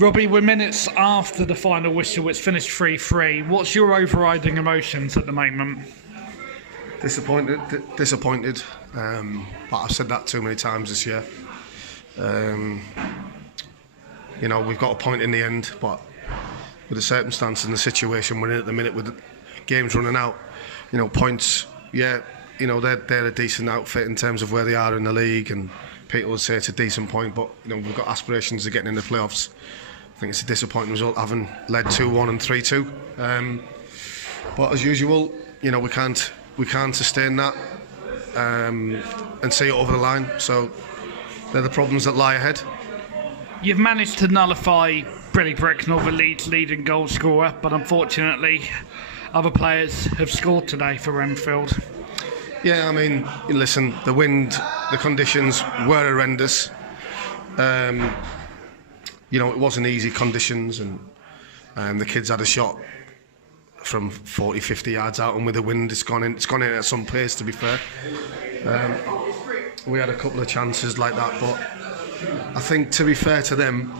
Robbie, we're minutes after the final whistle. It's finished 3-3. What's your overriding emotions at the moment? Disappointed. But I've said that too many times this year. We've got a point in the end, but with the circumstances and the situation we're in at the minute, with the games running out, points, they're a decent outfit in terms of where they are in the league, and people would say it's a decent point, but we've got aspirations of getting in the playoffs. I think it's a disappointing result, having led 2-1 and 3-2. But as usual, we can't sustain that and see it over the line. So they're the problems that lie ahead. You've managed to nullify Billy Bricknell, the Leeds leading goal scorer, but unfortunately other players have scored today for Enfield. Yeah, I mean, listen, the wind, the conditions were horrendous. It wasn't easy conditions, and the kids had a shot from 40, 50 yards out, and with the wind, it's gone in at some pace, to be fair. We had a couple of chances like that, but I think, to be fair to them,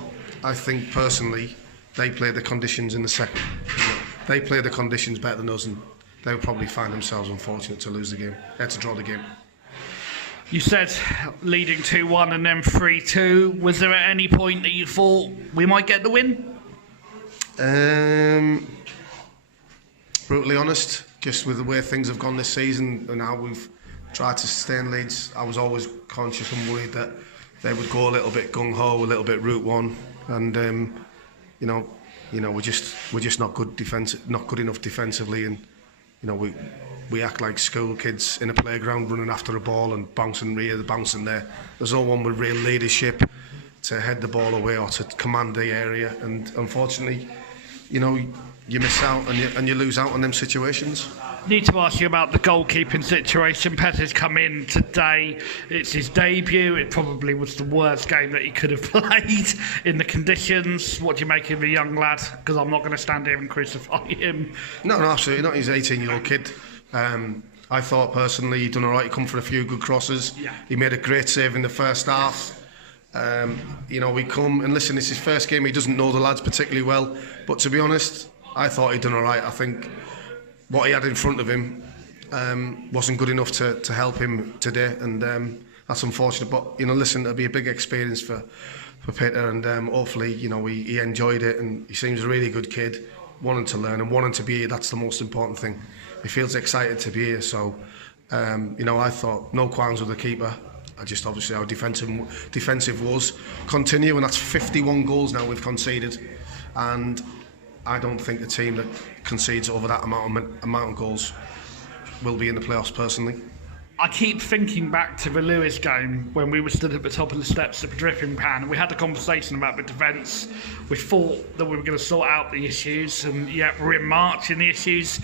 I think personally, they played the conditions in the second. They played the conditions better than us, and they would probably find themselves unfortunate to lose the game, to draw the game. You said leading 2-1 and then 3-2. Was there at any point that you thought we might get the win? Brutally honest, just with the way things have gone this season and how we've tried to sustain leads, I was always conscious and worried that they would go a little bit gung-ho, a little bit route one, and we're just not good enough defensively, and we act like school kids in a playground running after a ball and bouncing here, bouncing there. There's no one with real leadership to head the ball away or to command the area, and unfortunately, you miss out and you lose out on them situations. Need to ask you about the goalkeeping situation. Pet has come in today. It's his debut. It probably was the worst game that he could have played in the conditions. What do you make of the young lad? Because I'm not going to stand here and crucify him. No, absolutely not. He's an 18-year-old kid. I thought personally he'd done all right. He come for a few good crosses. Yeah. He made a great save in the first half. We come and listen, it's his first game. He doesn't know the lads particularly well. But to be honest, I thought he'd done all right. I think what he had in front of him wasn't good enough to help him today, and that's unfortunate. But listen, it'll be a big experience for Peter, and hopefully he enjoyed it, and he seems a really good kid, wanting to learn and wanting to be here. That's the most important thing. He feels excited to be here, so I thought no qualms with the keeper. I just obviously our defensive was continue, and that's 51 goals now we've conceded, and I don't think the team that concedes over that amount of goals will be in the playoffs, personally. I keep thinking back to the Lewis game when we were stood at the top of the steps of the dripping pan, and we had a conversation about the defence. We thought that we were going to sort out the issues, and yet we're in March and the issues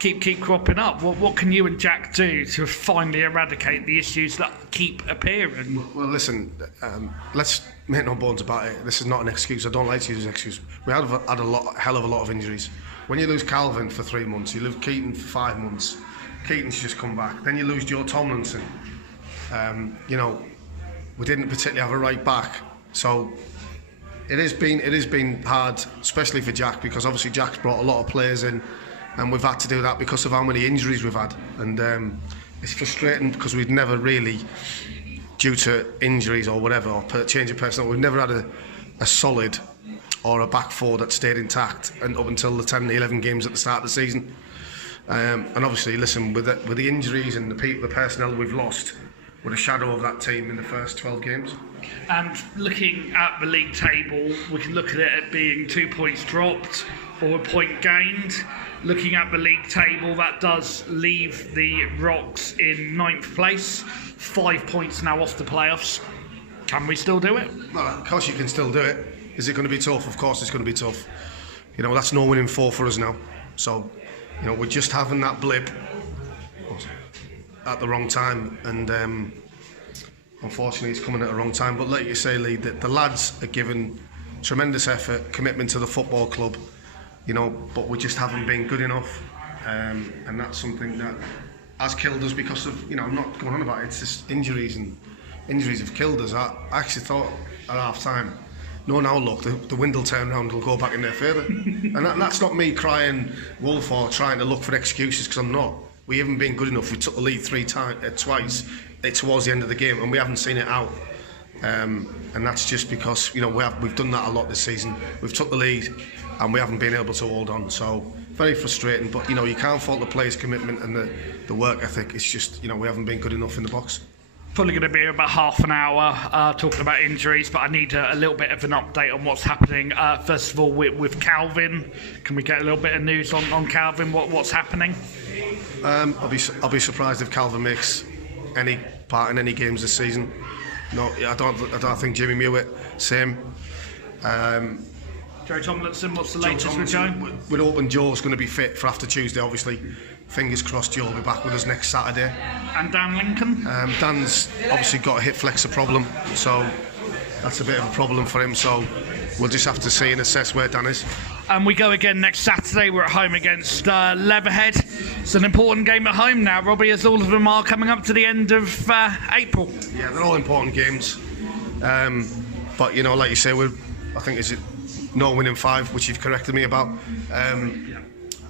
keep cropping up. What can you and Jack do to finally eradicate the issues that keep appearing? Well, listen, let's make no bones about it. This is not an excuse. I don't like to use an excuse. We had a hell of a lot of injuries. When you lose Calvin for 3 months, you lose Keaton for 5 months. Keaton's just come back. Then you lose Joe Tomlinson. We didn't particularly have a right back, so it has been hard, especially for Jack, because obviously Jack's brought a lot of players in, and we've had to do that because of how many injuries we've had, and it's frustrating because we've never really, due to injuries or whatever, or change of personnel, we've never had a solid or a back four that stayed intact and up until the 10-11 games at the start of the season. And obviously, listen, with the injuries and the personnel we've lost, we're a shadow of that team in the first 12 games. And looking at the league table, we can look at it at being 2 points dropped or a point gained. Looking at the league table, that does leave the Rocks in 9th place. 5 points now off the playoffs. Can we still do it? Well, of course you can still do it. Is it going to be tough? Of course it's going to be tough. That's no winning 4 for us now. So, we're just having that blip at the wrong time, and unfortunately it's coming at the wrong time. But like you say, Lee, the lads are giving tremendous effort, commitment to the football club, but we just haven't been good enough, and that's something that has killed us because of, I'm not going on about it, it's just injuries have killed us. I actually thought at half time, no, now look, the wind will turn around, we'll go back in there further. And that's not me crying wolf or trying to look for excuses, because I'm not. We haven't been good enough. We took the lead twice towards the end of the game, and we haven't seen it out. And that's just because, you know, we've done that a lot this season. We've took the lead and we haven't been able to hold on. So very frustrating, but you know, you can't fault the players' commitment and the work ethic. It's just, you know, we haven't been good enough in the box. Probably going to be about half an hour talking about injuries, but I need a little bit of an update on what's happening. First of all, with Calvin, can we get a little bit of news on Calvin? What's happening? I'll be surprised if Calvin makes any part in any games this season. No, I don't think Jimmy Mewett, same. Joe Tomlinson, what's the latest with Joe? We're hoping Joe's going to be fit for after Tuesday, obviously. Fingers crossed Joe will be back with us next Saturday. And Dan Lincoln? Dan's obviously got a hip flexor problem, so that's a bit of a problem for him. So we'll just have to see and assess where Dan is. And we go again next Saturday. We're at home against Leatherhead. It's an important game at home now, Robbie, as all of them are coming up to the end of April. Yeah, they're all important games. But, you know, like you say, I think it's no winning 5, which you've corrected me about.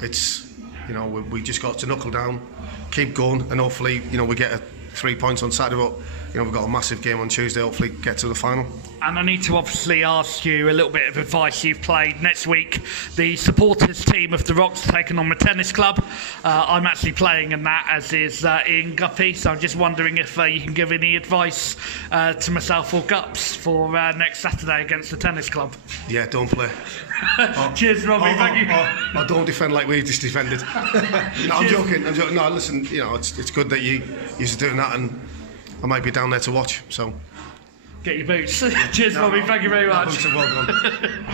It's, you know, we just got to knuckle down, keep going, and hopefully, you know, we get 3 points on Saturday. But, you know, we've got a massive game on Tuesday. Hopefully, get to the final. And I need to obviously ask you a little bit of advice. You've played next week. The supporters team of the Rocks taken on the tennis club. I'm actually playing in that, as is Ian Guppy. So I'm just wondering if you can give any advice to myself or Gups for next Saturday against the tennis club. Yeah, don't play. Cheers, Robbie. Thank you. Or don't defend like we just defended. No, I'm joking. No, listen. You know, it's good that you used to doing that, and I might be down there to watch. So get your boots. Cheers, Robbie. Thank you very much. Well done.